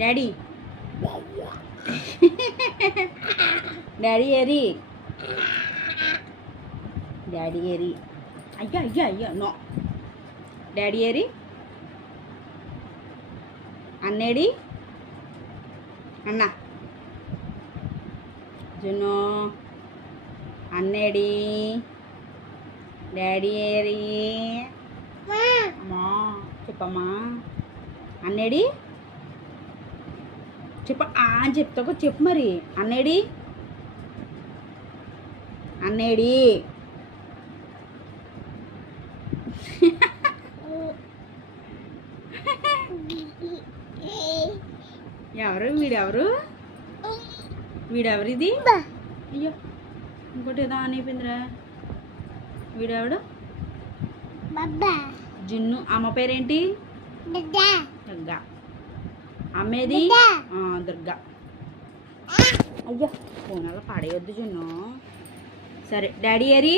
daddy daddy ఏరి daddy ఏరి అయ్యా అయ్యా అయ్యా నో డాడీ ఏరి అన్నేడి అన్న జున్ను అన్నేడి డాడీ ఏరి అమ్మా చెప్పమ్మా అన్నేడి చెప్ప అని చెప్తావు చెప్పు మరి అన్నేడి అన్నేడి ఎవరు వీడెవరు ఇది అయ్యో ఇంకోటి ఏదో అని అయిపోయిందిరా వీడెవడు జున్ను అమ్మ పేరేంటి దుర్గా అమ్మేది దుర్గా అయ్యో ఫోన్ అలా పడేయొద్దు జున్ను సరే డాడీ ఏరి